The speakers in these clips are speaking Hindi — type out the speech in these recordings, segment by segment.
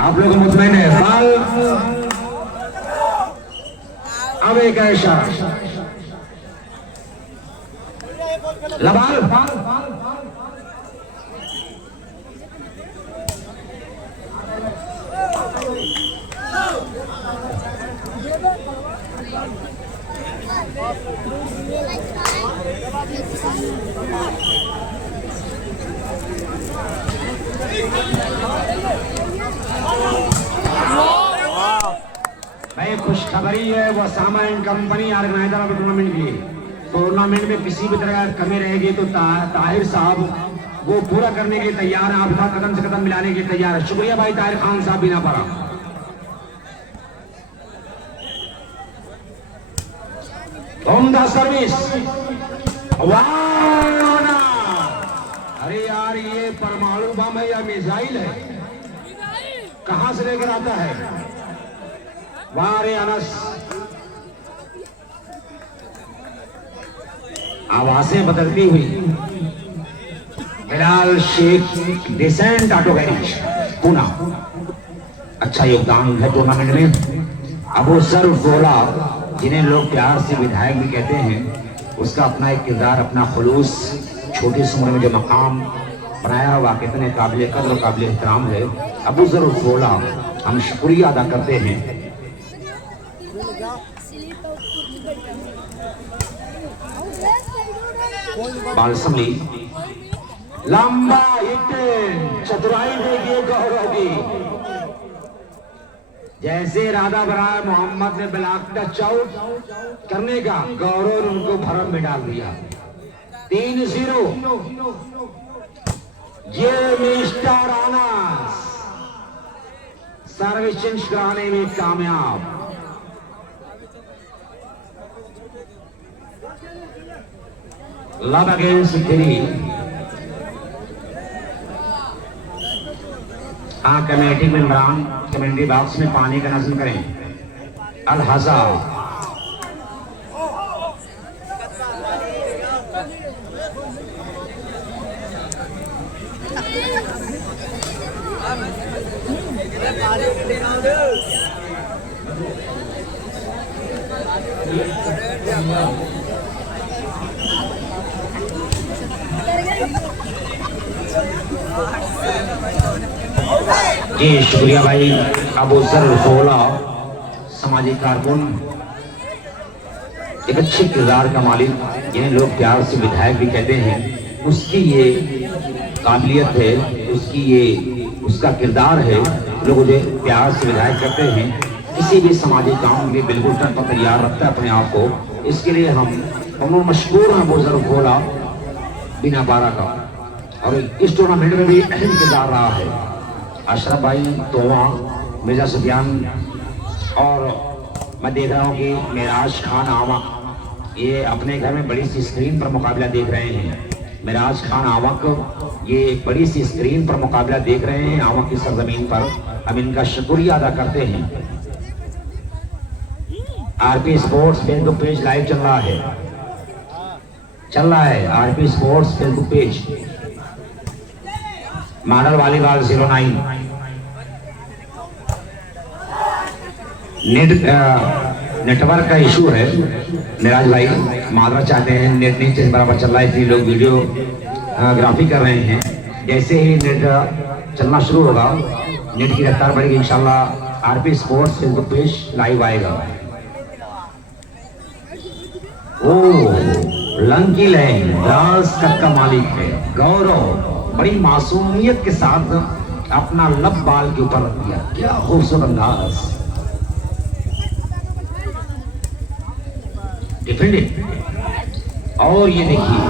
आप लोग मुतमईन है। बाल अब एक ऐसा लबाल भाई खुशखबरी है। वो सामान कंपनी ऑर्गेनाइजर ऑफ टूर्नामेंट की टूर्नामेंट में किसी भी तरह की कमी रहेगी तो ताहिर साहब वो पूरा करने के लिए तैयार है। आपका कदम से कदम मिलाने के लिए तैयार है। शुक्रिया भाई ताहिर खान साहब बिना पड़ा। उम्दा सर्विस। अरे यार ये परमाणु बम है या मिसाइल है? कहां से लेकर आता है? वाह रे अनस। आवाजें बदलती हुई Bilal Shaikh decent auto garage Poona अच्छा योगदान है टूर्नामेंट में। अबू सर्व गोला जिन्हें लोग प्यार से विधायक भी कहते हैं, उसका अपना एक किरदार, अपना खुलूस, छोटी सी उम्र में जो मकाम बनाया हुआ कितने काबिल कदर और काबिल एहतराम है। अबू सर्व गोला हम शुक्रिया अदा करते हैं। बालसमली लंबा हिट, चतुराई देखिए गौरव की। जैसे इरादा बनाया मोहम्मद ने ब्लॉक टच आउट करने का, गौरव ने उनको भरम में डाल दिया। 3-0 ये मिस्टर आनास सर्विस चेंज कराने में कामयाब। Love against 3। हाँ कमेटी मेंबरान कमेटी बॉक्स में पानी का नज़म करें। अल-हज़ा जी शुक्रिया भाई। अबू सर्व गोला सामाजिक कारकुन, एक अच्छे किरदार का मालिक, जिन्हें लोग प्यार से विधायक भी कहते हैं। उसकी ये काबिलियत है, उसकी ये उसका किरदार है, लोग उसे प्यार से विधायक करते हैं। किसी भी सामाजिक काम के लिए बिल्कुल तट पर तैयार रखता है अपने आप को। इसके लिए हम मशहूर हैं अबू सर्व गोला बिना बारा का। और इस टूर्नामेंट में भी अहम किरदार रहा है। अशरफ भाई, तोवा, मिर्जा सुफियान, और मैं देख रहा हूँ कि मेराज खान आवा ये अपने घर में बड़ी सी स्क्रीन पर मुकाबला देख रहे हैं। मेराज खान आवक ये एक बड़ी सी स्क्रीन पर मुकाबला देख रहे हैं आवक की सरजमीन पर। हम इनका शुक्रिया अदा करते हैं। RP sports Facebook page live चल रहा है। RP sports Facebook page model volleyball 09 network का इशू है। निराज भाई माजरा चाहते हैं, नेट नीचे बराबर चल रहा है इसलिए लोग वीडियो ग्राफी कर रहे हैं। जैसे ही नेट चलना शुरू होगा, नेट की रफ्तार बढ़ेगी, इंशाल्लाह RP sports Facebook page live आएगा। ओ लंकी लैंड गर्ल्स कप का मालिक है गौरव, बड़ी मासूमियत के साथ अपना लब बाल के ऊपर रख दिया। क्या खूबसूरत अंदाज, डिफेंडेड। और ये देखिए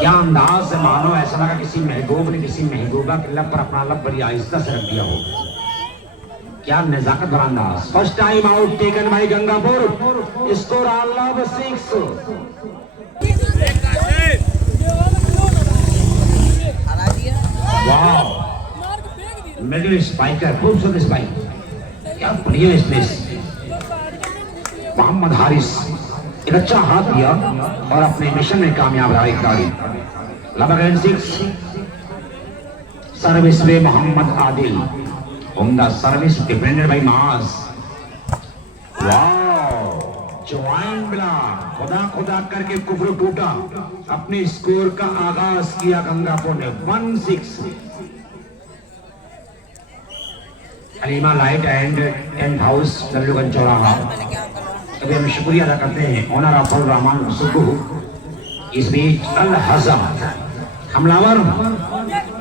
क्या अंदाज है, मानो ऐसा लगा किसी महबूब ने किसी महबूबा के लब पर अपना लब बड़ी आहिस्ता से रख दिया हो। क्या नजाकत भरा अंदाज। First time out taken by Gangapur. Score all 6। Middle spiker, खूबसूरत स्पाइक, क्या बढ़िया स्पेस। मोहम्मद हारिस एक अच्छा हाथ दिया और अपने मिशन में कामयाब रहा खिलाड़ी। लव अगेंस्ट 6 सर्विस में मोहम्मद आदिल उम्दा service defended by mass. Wow, join बिला खुदा खुदा करके कुफर टूटा। अपने स्कोर का आगाज किया गंगापुर ने 1-6। Alima light and tent house Dallugunj चौराहा। अभी हम शुक्रिया अदा करते हैं ऑनर ऑफ रहमान सुब्बू। इस बीच अल हज़म हमलावर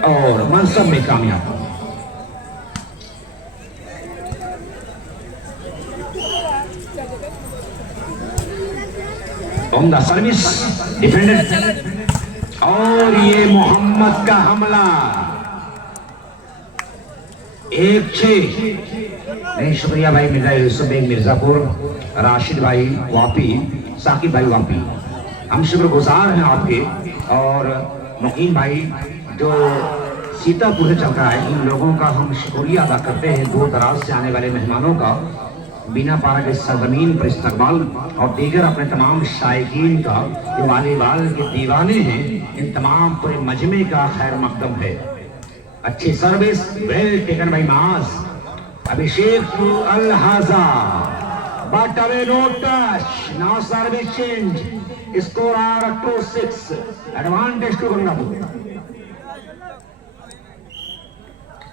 और मनसब में कामयाब। उम्दा सर्विस डिफेंडेड और ये मोहम्मद का हमला 1-6। नहीं, शुक्रिया भाई मिर्जा यूसुफ बेग मिर्जापुर, राशिद भाई वापी, साकिब भाई वापी, हम शुक्रगुजार हैं आपके। और मुकीम भाई जो सीतापुर से चल रहा है, इन लोगों का हम शुक्रिया अदा करते हैं। दूर दराज से आने वाले मेहमानों का बीना पारा के सरजमीन पर इस्तकबाल और दीगर अपने तमाम शायकीन का जो वालीबाल के दीवाने हैं, इन तमाम पूरे मजमे का खैर मकदम है। अच्छी service, well taken by mass. Abhishek Al Haja but away no touch, now service change, score are 2-6, advantage to Gangapur.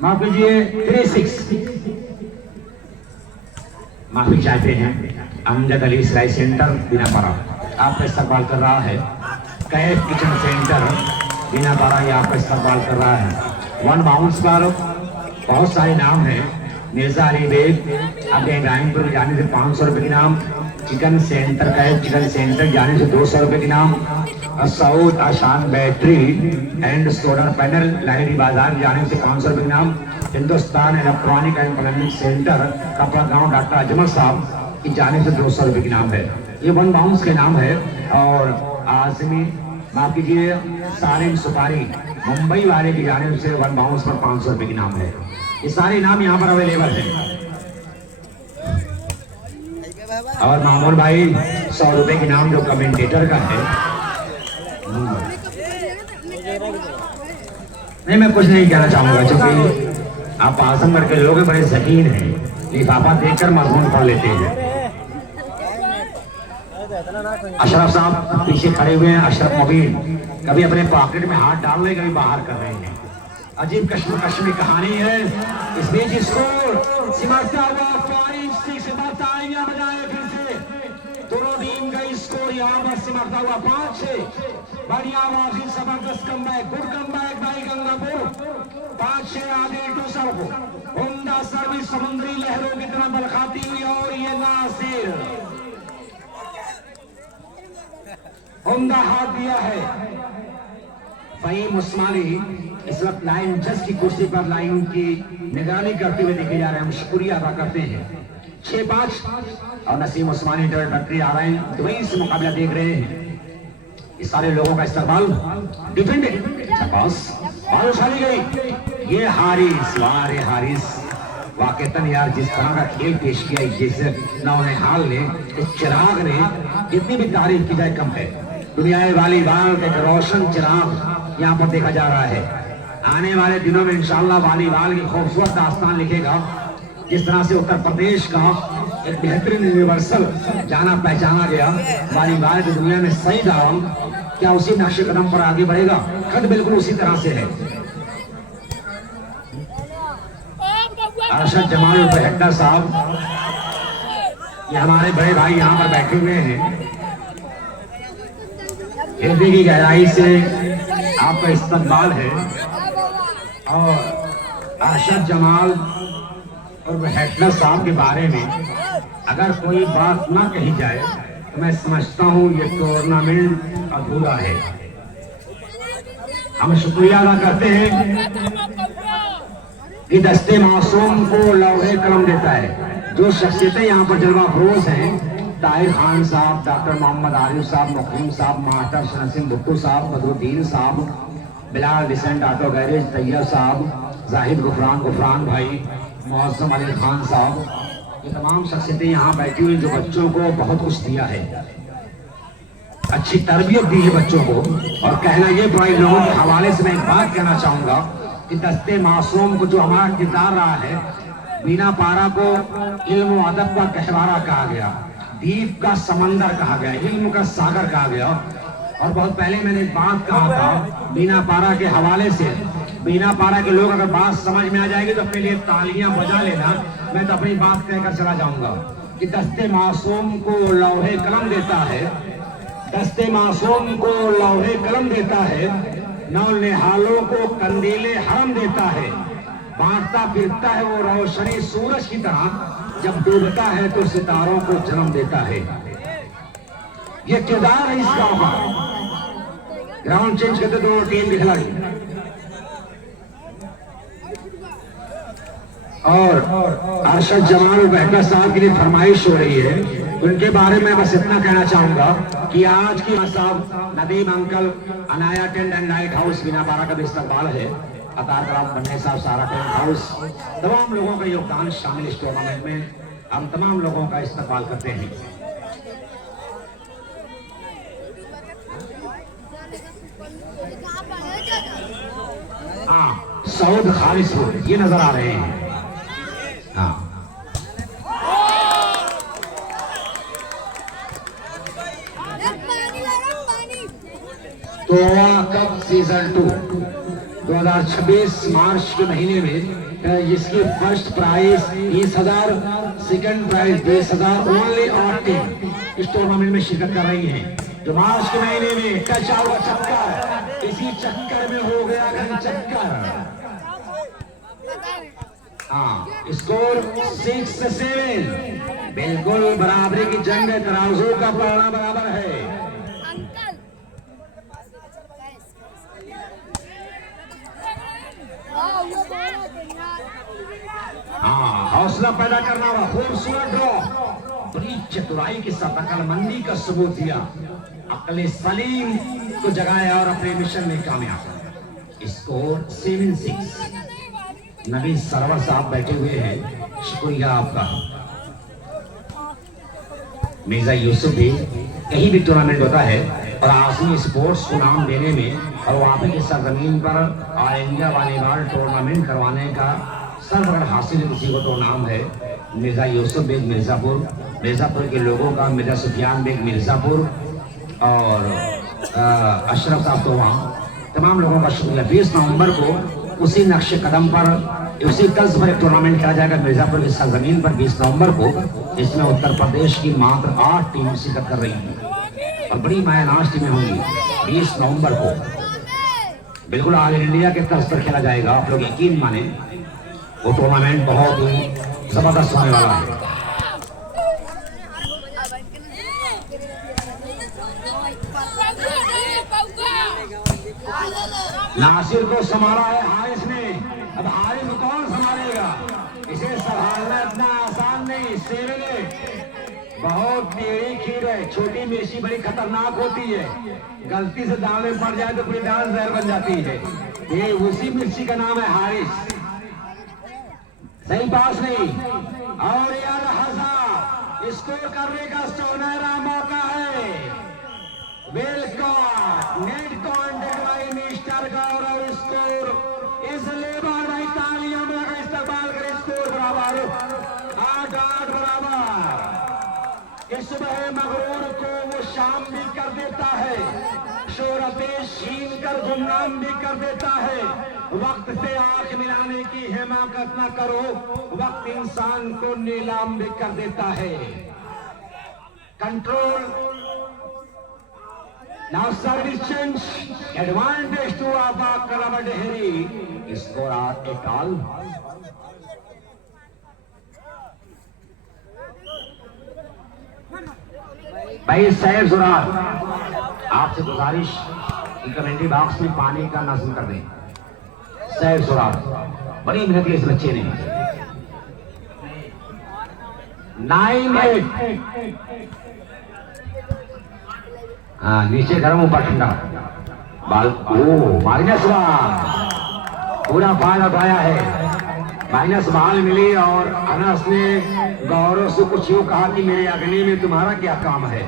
माफ कीजिए 3-6। माफी चाहते हैं अमजद अली सिलाई सेंटर बिनापारा आपका इस्तकबाल कर रहा है। कैफ किचन सेंटर बिनापारा ये आपका इस्तकबाल कर रहा है। 1 बाउंस पर बहुत सारे नाम हैं। मिर्जा अली बेग अब इब्राहिमपुर जाने से 500 रुपये के नाम, chicken centre Kaif chicken centre जाने से 200 रुपये के नाम, Saud Ashan battery and solar panel Lahari बाजार जाने से 500 रुपये के नाम, Hindustan electronic and plumbing centre कपड़ा गांव डॉक्टर अजमल साहब की जाने से 200 रुपये के नाम है। ये 1 बाउंस के नाम है। और आजमी माफ कीजिए सालिम सुपारी मुंबई वाले की जाने से 1 बाउंस पर 500 रुपये के नाम है। ये सारे नाम यहाँ पर अवेलेबल हैं। और मामूल भाई 100 रुपये के नाम जो कमेंटेटर का है। नहीं, मैं कुछ नहीं कहना चाहूंगा क्योंकि आप आजमगढ़ के लोग बड़े ज़कीन हैं, लिफाफा देखकर मजमून पढ़ लेते हैं। अशरफ साहब पीछे खड़े हुए हैं। अशरफ मुबीन कभी अपने पॉकेट में हाथ डाल रहे, कभी बाहर कर रहे हैं। अजीब कश्मकश में कहानी है। इस बीच स्कोर सिमटता हुआ 5-6 बताइए बजाए फिर से दोनों टीम का स्कोर यहाँ पर सिमटता हुआ 5-6। बढ़िया वापसी, जबरदस्त कमबैक, गुड कमबैक भाई गंगापुर। 5-6 आगे टू सर्व। उम्दा सर्विस समुद्री लहरों की तरह बलखाती हुई और ये नासिर उम्दा हाथ दिया है। फहीम उस्मानी इस वक्त लाइन जज की कुर्सी पर लाइन की निगरानी करते हुए देखे जा रहे हैं। हम शुक्रिया अदा करते हैं। 6-5 और नसीम उस्मानी डॉक्टरी आ रहे हैं, दुबई से मुकाबला देख रहे हैं। इस सारे लोगों का इस्तेमाल डिफेंडेड बालूशाली गई। ये हारिस, वारे हारिस वाकईतन यार जिस तरह का खेल पेश किया जैसे नौनिहाल ने, इस चिराग ने, जितनी भी तारीफ की जाए कम है। दुनिया वालीबाल का एक रोशन चिराग यहाँ पर देखा जा रहा है। आने वाले दिनों में इंशाअल्लाह वालीबाल की खूबसूरत दास्तान लिखेगा। जिस तरह से उत्तर प्रदेश का एक बेहतरीन यूनिवर्सल जाना पहचाना गया वालीबाल की दुनिया में, सही दाम क्या उसी नक्शे कदम पर आगे बढ़ेगा? खत बिल्कुल उसी तरह से है। अरशद जमाल हेक्टर साहब ये हमारे बड़े भाई यहाँ पर बैठे हुए हैं। हृदय की गहराई से आपका इस्तकबाल है। और अरशद जमाल और हेक्टर साहब के बारे में अगर कोई बात ना कही जाए तो मैं समझता हूँ ये टूर्नामेंट अधूरा है। हम शुक्रिया अदा करते हैं कि दस्ते मासूम को लौहे कलम देता है। जो शख्सियतें यहाँ पर जलवा फरोज हैं, ताहिर खान साहब, डॉक्टर मोहम्मद आरिफ साहब, मुकीम साहब, मास्टर शनसिम भुट्टू साहब, बदरुद्दीन साहब, Bilal decent auto garage Tayyab साहब, जाहिद गुफरान भाई, मौसम अली खान साहब, ये तमाम शख्सियतें यहाँ बैठी हुई जो बच्चों को बहुत कुछ दिया है, अच्छी तरबियत दी है बच्चों को। और कहना ये बड़े लोगों के हवाले से मैं एक बात कहना चाहूँगा कि दस्ते मासूम को जो हमारा किरदार रहा है मीना पारा को इल्म व अदब का गहवारा कहा गया, दीप का समंदर कहा गया, इल्म का सागर कहा गया। और बहुत पहले मैंने एक बात कहा था मीना पारा के हवाले से। मीना पारा के लोग अगर बात समझ में आ जाएगी तो अपने लिए तालियां बजा लेना। मैं तो अपनी बात कहकर चला जाऊंगा कि दस्ते मासूम को लौहे कलम देता है, दस्ते मासूम को लौहे कलम देता है, नौ निहालों को कंदीले हरम देता है, बांटता फिरता है वो रोशनी सूरज की तरह, जब डूबता है तो सितारों को जन्म देता है। ये किरदार है इस गांव का। ग्राउंड चेंज करते तो टीम के खिलाड़ी और अरशद जमाल बहका साहब की फरमाइश हो रही है, उनके बारे में बस इतना कहना चाहूंगा कि आज की साहब Nadeem uncle Anaya tent and night house Meena पारा का भी इस्तकबाल है। अतार कलाम बन्ने साहब सारा टेंट हाउस, तमाम लोगों का योगदान शामिल इस टूर्नामेंट में। हम तमाम लोगों का इस्तकबाल करते हैं। हाँ, सऊद खालिसपुर ये नजर आ रहे हैं। हाँ, तो कप सीजन 2 2026 मार्च के महीने में जिसकी first prize 20,000, second prize 20,000 only और टीम इस टूर्नामेंट में शिरकत कर रही हैं। जो मार्च के महीने में टच आउट चक्कर, इसी चक्कर में हो गया घन चक्कर। हाँ, स्कोर 6-7 बिल्कुल बराबरी की जंग है, तराजू का पलड़ा बराबर है। हाँ, हौसला पैदा करना हुआ खूबसूरत ड्रॉ, बड़ी चतुराई के साथ अकलमंदी का सबूत दिया, अकले सलीम को जगाया और अपने मिशन में कामयाब। स्कोर 7-6। नबी सरवर साहब बैठे हुए हैं, शुक्रिया आपका। मिर्जा यूसुफ भी कहीं भी टूर्नामेंट होता है और आसमी स्पोर्ट्स को नाम देने में और वहाँ की सरजमीन पर ऑल इंडिया वॉलीबॉल टूर्नामेंट करवाने का सर्वगढ़ हासिल किसी को तो नाम है मिर्जा यूसुफ बेग मिर्जापुर। मिर्जापुर के लोगों का मिर्जा सुफियान बेग मिर्जापुर और अशरफ साहब तो वहाँ तमाम लोगों का शुक्रिया। 20 नवंबर को उसी नक्श कदम पर उसी तर्ज पर एक टूर्नामेंट किया जाएगा मिर्जापुर की सरजमीन पर 20 नवंबर को। इसमें उत्तर प्रदेश की मात्र 8 टीम शिरकत कर रही हैं और बड़ी मायानाश टीमें होंगी। 20 नवंबर को बिल्कुल ऑल इंडिया के तर्ज पर खेला जाएगा। आप लोग यकीन माने वो टूर्नामेंट बहुत ही जबरदस्त होने वाला है। नासिर को संभाला है हारिस ने, अब हारिस को कौन संभालेगा? इसे संभालना इतना आसान नहीं। सेवले बहुत टेढ़ी खीर है, छोटी मिर्ची बड़ी खतरनाक होती है, गलती से दाल में पड़ जाए तो पूरी दाल जहर बन जाती है। ये उसी मिर्ची का नाम है हारिस। सही पास नहीं और यार हजा स्कोर करने का सुनहरा मौका है। बिल्कुल नेट कॉन्टेक्ट बाय मिस्टर गौरव। स्कोर इसलिए भाई तालियों में लगा इस्तेमाल करें। स्कोर बराबर 8-8 बराबर। इस सुबह मगरूर को वो शाम भी कर देता है, शोहरतें छीन कर गुमनाम भी कर देता है। वक्त से आंख मिलाने की हिमाकत न करो, वक्त इंसान को नीलाम भी कर देता है। Control now service change advantage to Abad Kalam Dehri. Score 8 all. भाई सैफ जुरार आपसे गुजारिश कि कमेंट्री बॉक्स में पानी का नज़्म कर दें। सैफ जुरार बड़ी मेहनत की इस बच्चे ने। 9-8। हाँ, नीचे गर्म ऊपर ठंडा बाल। ओ माइनस पूरा बाल उठाया है, माइनस बाल मिली और अनस ने गौरव से कुछ यूं कहा कि मेरे अग्नि में तुम्हारा क्या काम है।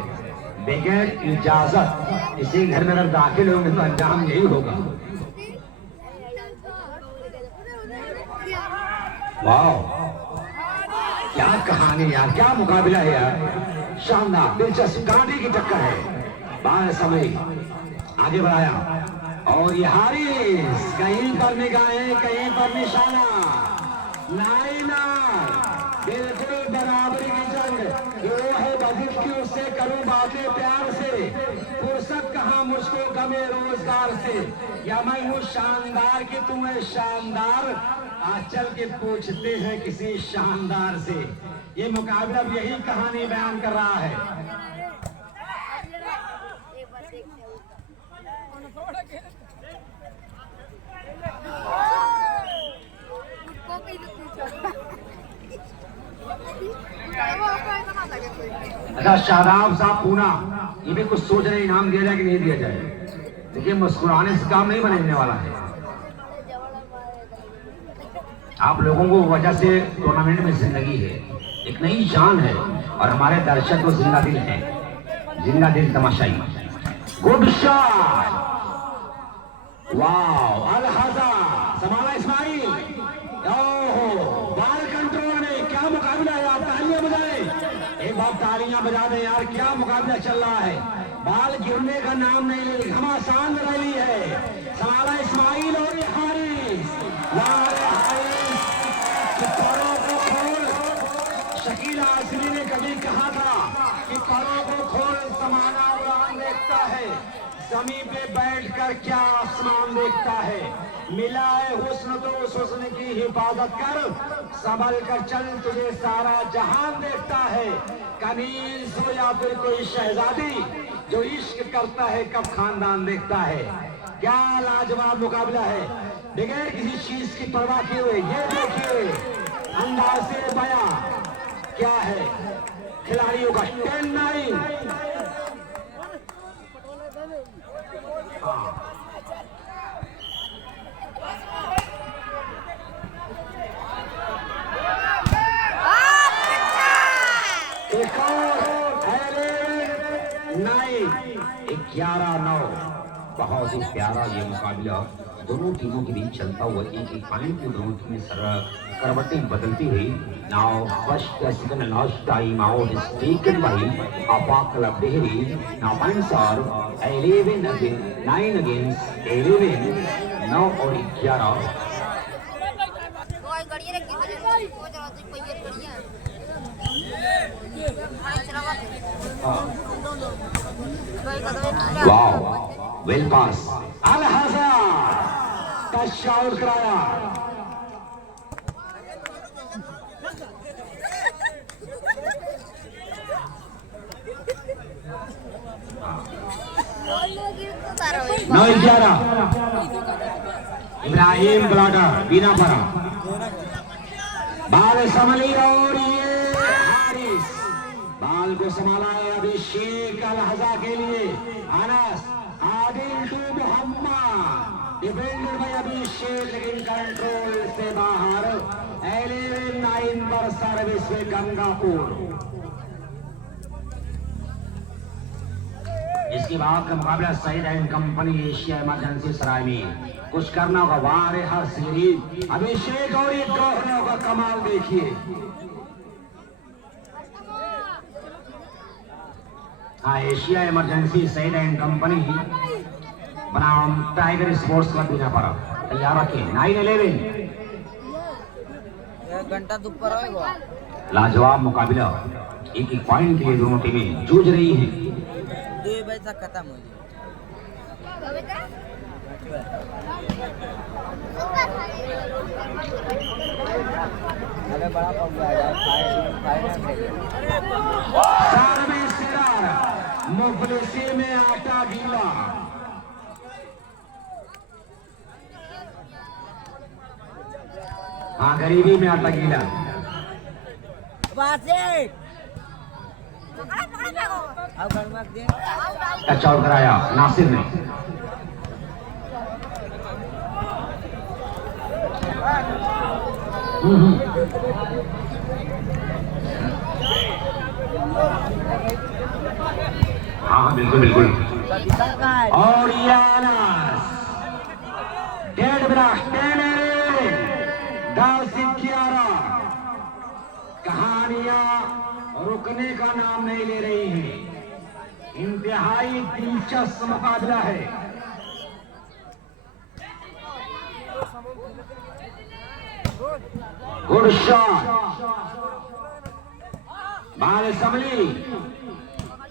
बगैर इजाजत इसी घर में अगर दाखिल होंगे तो अंजाम यही होगा। वाह क्या कहानी यार, क्या मुकाबला है यार, शानदार दिलचस्प कांटे की टक्कर है। बाहर समय आगे बढ़ाया और ये हारिस कहीं पर निगाहें कहीं पर निशाना, नाइना बिल्कुल बराबरी की जंग, वो है बदिल की उससे करूं बातें प्यार से, फुर्सत कहां मुझको गमे रोजगार से, या मैं हूँ शानदार कि तुम है शानदार, आज चल के पूछते हैं किसी शानदार से। ये मुकाबला यही कहानी बयान कर रहा है। अच्छा शादाब साहब पूना, ये भी कुछ सोच रहे इनाम दिया जाए कि नहीं दिया जाए। देखिए मुस्कुराने से काम नहीं बनने वाला है। आप लोगों को वजह से टूर्नामेंट में जिंदगी है, एक नई जान है और हमारे दर्शक को जिंदा दिल है, जिंदा दिल तमाशाई। गुड शॉट, वाह अल-हज़ा, संभाला इस्माइल, ओहो बाल कंट्रोल में, क्या मुकाबला है। आप तालियां बजाएं, एक बार तालियां बजा दें यार, क्या मुकाबला चल रहा है। बाल गिरने का नाम नहीं ले, घमासान लड़ाई है। संभाला इस्माइल और हारिस, पैरों को खोल। शकील आसमी ने कभी कहा था कि पैरों को खोल समाना उड़ान देखता है, जमीन पे बैठकर क्या आसमान देखता है। मिला है हुस्न तो उस हुस्न की हिफाजत कर, संभल कर चल तुझे सारा जहान देखता है। कनीज हो या फिर कोई शहजादी, जो इश्क करता है कब खानदान देखता है। क्या लाजवाब मुकाबला है, बगैर किसी चीज की परवाह किए हुए। ये देखिए अंदाज़े बयां क्या है खिलाड़ियों का। 10-9 एक और 11-9। बहुत ही प्यारा ये मुकाबला दोनों टीमों के बीच चलता हुआ एक पॉइंट में दोनों टीमें करवटें बदलती हुई। Now first second last time out is taken by Apak club Dehri. Now points are 9 against 11, 9 और 11। वाओ वेल पास, अल-हज़ा का शॉट कराया। नौ 11 इब्राहिम ब्लाडर बिना परा, बाल संभली और ये हारिस, बाल को संभाला है अभिषेक अल-हज़ा के लिए। Anas Adil to Mohammed, defended by Abhishek लेकिन कंट्रोल से बाहर। 11-9 पर सर्विस में गंगापुर। इसके बाद का मुकाबला Saeed and company Asia emergency Sarai में। कुछ करना होगा, वारे हर सीरीज अभिषेक और ये गौहरों का कमाल देखिए। हाँ Asia emergency Saeed and company बनाम टाइगर स्पोर्ट्स क्लब बिना पड़ा। तैयार रखिए 9-11 घंटा दोपहर होगा। लाजवाब मुकाबला, एक एक पॉइंट के लिए दोनों टीमें जूझ रही हैं। 2 बजे तक खत्म हो जाए। अरे बड़ा मुफलिसी में आटा गीला। हाँ गरीबी में आटा गीला। अच्छा और कराया नासिर ने। हाँ बिल्कुल बिल्कुल। और डेढ़ ब्राश 10 कहानी कहानियां रुकने का नाम नहीं ले रही हैं। इंतहाई दिलचस्प मुकाबला है। गुड शॉट बाल संभली,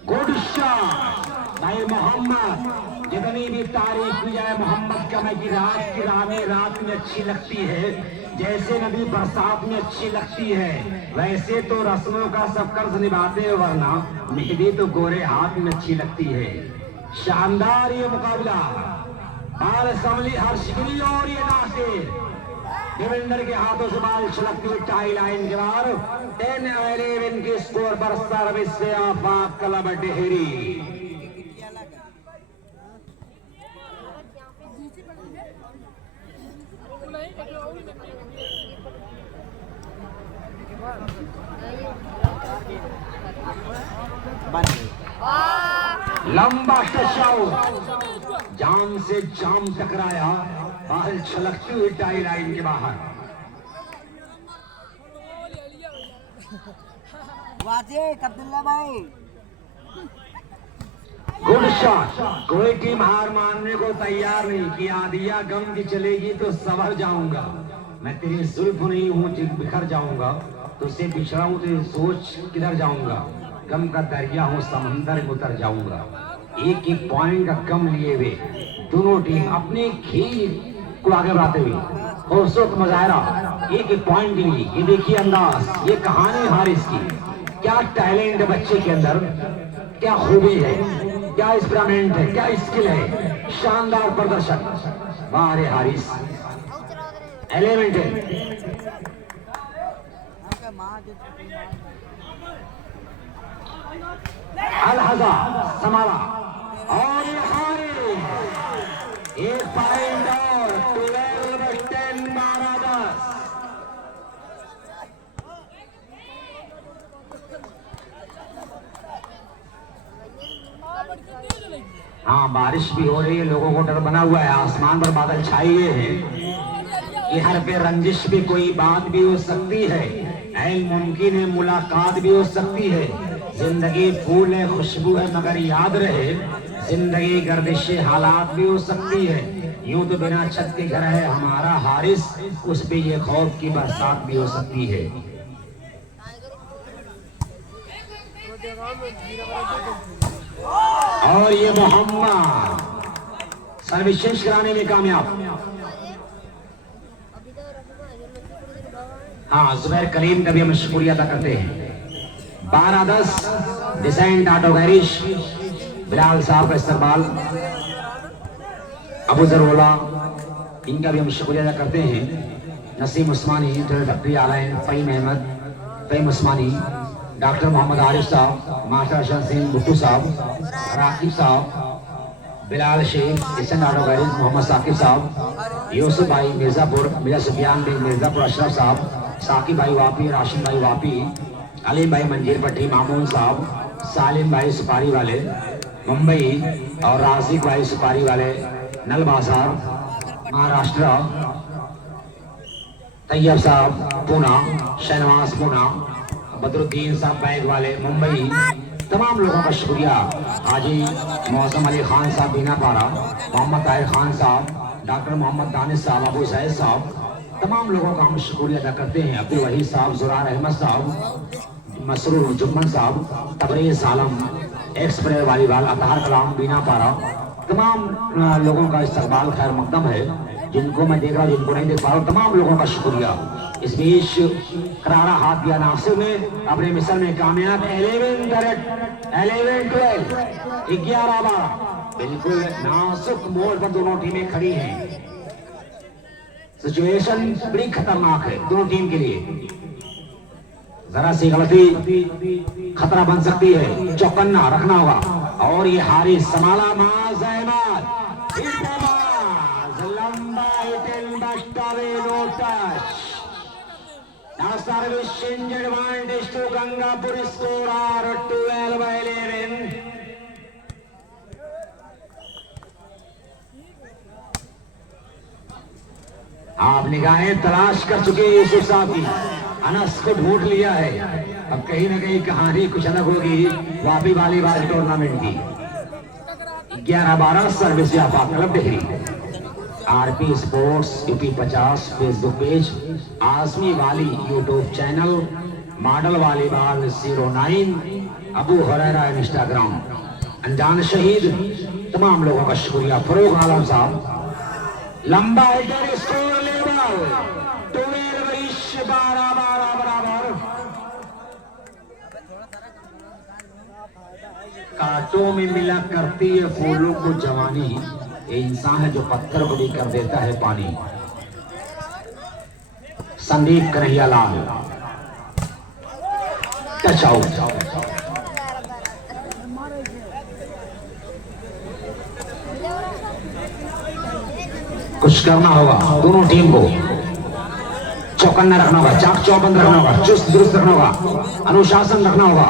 गुड शॉट भाई मोहम्मद। जितनी भी तारीफ की जाए मोहम्मद का, मैं की रात में अच्छी लगती है, जैसे नदी बरसात में अच्छी लगती है, वैसे तो रस्मों का सब कर्ज निभाते हैं, वरना मेहंदी तो गोरे हाथ में अच्छी लगती है। शानदार ये मुकाबला, बाल संभली हर्षगिरी और ये नासिर देवेंद्र के हाथों से बाल छलकती हुई टाई लाइन के बाहर। 10-11 के स्कोर पर सर्विस से आफाक क्लब डेहरी। लंबा टचआउट, जाम से जाम टकराया, बाल छलकती हुई टाई लाइन के बाहर। अब्दुल्ला भाई, गुड शॉट। कोई टीम हार मानने को तैयार नहीं किया। दिया गम की चलेगी तो संभल जाऊंगा, मैं तेरी जुल्फ नहीं हूँ बिखर जाऊंगा, तुझसे बिछड़ा हूँ तो सोच किधर जाऊंगा, गम का दरिया हूँ समंदर में उतर जाऊंगा। एक एक पॉइंट का कम लिए हुए दोनों टीम अपने खेल को आगे बढ़ाते हुए खूबसूरत मुजाहरा एक एक पॉइंट के लिए। ये देखिए अंदाज, ये कहानी हारिस की, क्या टैलेंट है बच्चे के अंदर, क्या खूबी है, क्या एक्सपेरिमेंट है, क्या स्किल है, शानदार प्रदर्शन। वाह रे हारिस, एलिमेंट अलहजा संभाला और ये हारिस, एक पॉइंट और 12-10 12-10। हाँ, बारिश भी हो रही है, लोगों को डर बना हुआ है, आसमान पर बादल छाए हुए हैं, कि हर पे रंजिश भी कोई बात भी हो सकती है, ऐन मुमकिन है मुलाकात भी हो सकती है। जिंदगी फूल है खुशबू है, मगर याद रहे जिंदगी गर्दिश हालात भी हो सकती है। यूं तो बिना छत के घर है हमारा हारिस, उस पे ये खौफ की बरसात भी हो सकती है। और ये मोहम्मद सर्विसेज कराने में कामयाब। हाँ, जुबैर करीम का भी हम शुक्रिया अदा करते हैं। 12-10 डिसेंट ऑटो गैरिश, बिलाल साहब का इस्तेमाल, अबू जरवला, इनका भी हम शुक्रिया अदा करते हैं। नसीम उस्मानी, फैक्ट्री आलाइन, फ़हीम अहमद, फ़हीम उस्मानी, डॉक्टर मोहम्मद आरिफ साहब, मास्टर शहसीन भुट्टू साहब, राकिब साहब, Bilal Shaikh, decent auto garage, Mohammad Saqib साहब, यूसुफ भाई मिर्जापुर, मिर्जा सुफियान भाई मिर्जापुर, अशरफ साहब, साकिब भाई वापी, राशिद भाई वापी, अलीम भाई मंजीर पट्टी, मामून साहब, सालिम भाई सुपारी वाले मुंबई, और राशिद भाई सुपारी वाले नल बाजार महाराष्ट्र, तैयब साहब पूना, शहनवाज पूना, बदरुद्दीन साहब बैग वाले मुंबई, तमाम लोगों का शुक्रिया। हाजी मौसम अली खान साहब बीनापाड़ा, मोहम्मद ताहिर खान साहब, डॉक्टर मोहम्मद दानिश साहब, अबू सैद साहब, तमाम लोगों का हम शुक्रिया अदा करते हैं। अब्दुल वहीद साहब, जुरार अहमद साहब, मसरूर जुम्मन साहब, तबरेज आलम, एक्स प्लेयर वालीबाल, अतहार कलाम बीनापाड़ा, तमाम लोगों का इस्तकबाल खैर मकदम है, जिनको मैं देख रहा हूँ जिनको नहीं देख पा रहा हूँ, तमाम लोगों का शुक्रिया। इस बीच करारा हाथ दिया नासिर ने अपने मिशन में कामयाब। 11-12 बिल्कुल नाजुक मोड़ पर दोनों टीमें खड़ी हैं। सिचुएशन बड़ी खतरनाक है दोनों टीम के लिए, जरा सी गलती खतरा बन सकती है, चौकन्ना रखना होगा। और ये हारिस संभाला, माज अहमद, लंबा service change advantage to Gangapur, score are 12-11। आप निगाहें तलाश कर चुके हैं यूसुफ साहब की, अनस को ढूंढ लिया है। अब कहीं ना कहीं कहानी कुछ अलग होगी वापी वॉलीबॉल टूर्नामेंट की। 11-12 service Yafa club degree RP sports UP 50 Facebook page, Azmi वाली YouTube channel, model volleyball 09, Abu Huraira Instagram. अनजान शहीद तमाम लोगों का शुक्रिया। फरूक आलम साहब लंबा हिटर स्कोर लेवल 12 बराबर। कांटों में मिला करती है फूलों को जवानी, ये इंसान है जो पत्थर को भी कर देता है पानी। Sandeep Kanhaiya Lal touch out. कुछ करना होगा, दोनों टीम को चौकन्ना रखना होगा, चाक चौबंद रखना होगा, चुस्त दुरुस्त रखना होगा, अनुशासन रखना होगा,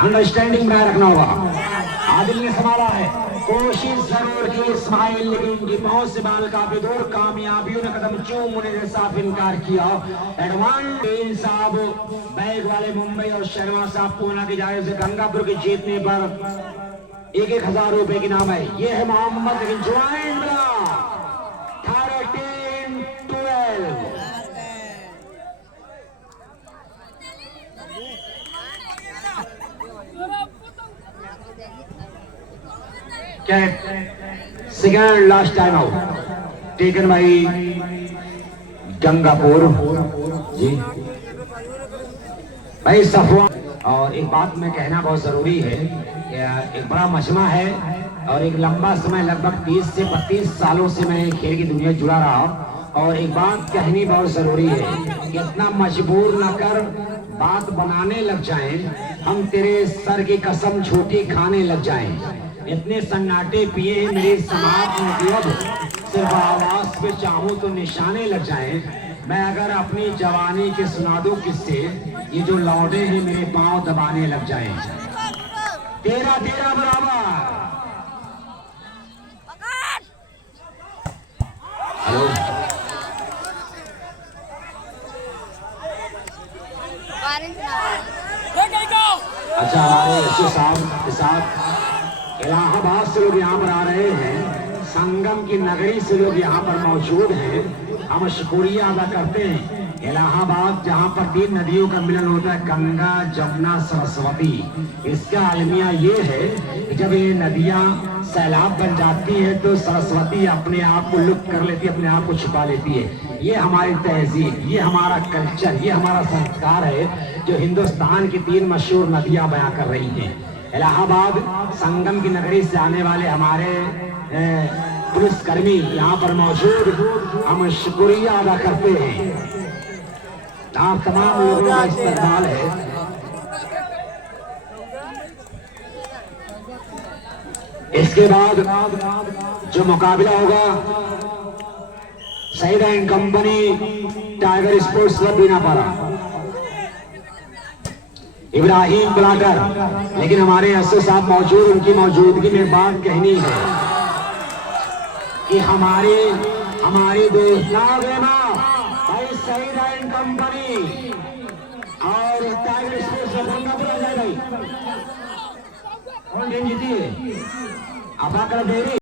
अंडरस्टैंडिंग बनाए रखना होगा। आदिल ने संभाला है, कोशिश जरूर की इस्माइल, लेकिन उनकी पहुंच से बाल काफी दूर। कामयाबियों ने कदम चूम उन्हें ने साफ इनकार किया। एडवांस साहब बैग वाले मुंबई और शर्मा साहब पूना की जाए से गंगापुर की जीतने पर 1,000 रुपए की नाम है। ये है मोहम्मद ज्वाइन बना 13-12। Second last time out taken by Gangapur ji भाई सफवा। और एक बात में कहना बहुत जरूरी है, एक बड़ा मजमा है और एक लंबा समय लगभग 30 से 32 सालों से मैं खेल की दुनिया जुड़ा रहा। और एक बात कहनी बहुत जरूरी है, इतना मजबूर न कर बात बनाने लग जाएं, हम तेरे सर की कसम झूठी खाने लग जाएं। इतने सन्नाटे पिए हैं मेरी समाप्त मतलब, सिर्फ आवाज पे चाहूं तो निशाने लग जाएं। मैं अगर अपनी जवानी के सुना दूं किससे, ये जो लौटे हैं मेरे पांव दबाने लग जाएं। 13-13 बराबर। हेलो अच्छा, हमारे एसओ साहब के साथ इलाहाबाद से लोग यहाँ पर आ रहे हैं, संगम की नगरी से लोग यहाँ पर मौजूद हैं। हम शुक्रिया अदा करते हैं। इलाहाबाद जहाँ पर 3 नदियों का मिलन होता है, गंगा जमुना सरस्वती। इसका अलमिया ये है कि जब ये नदियाँ सैलाब बन जाती है तो सरस्वती अपने आप को लुप्त कर लेती है, अपने आप को छुपा लेती है। ये हमारी तहजीब, ये हमारा कल्चर, ये हमारा संस्कार है जो हिंदुस्तान की 3 मशहूर नदियां बयां कर रही हैं। इलाहाबाद संगम की नगरी से आने वाले हमारे पुलिसकर्मी यहाँ पर मौजूद, हम शुक्रिया अदा करते हैं। आप तमाम लोगों का इस्तेमाल है। इसके बाद जो मुकाबला होगा, Saeed and company tiger sports club Binapara, Ibrahim Blatter. लेकिन हमारे एसओ साहब मौजूद, उनकी मौजूदगी में बात कहनी है कि हमारे दोस्त भाई सईद एंड कंपनी और टाइगर स्पोर्ट्स बीनापाड़ा जाए भाई, कौन टीम जीती है? आपा कर देरी।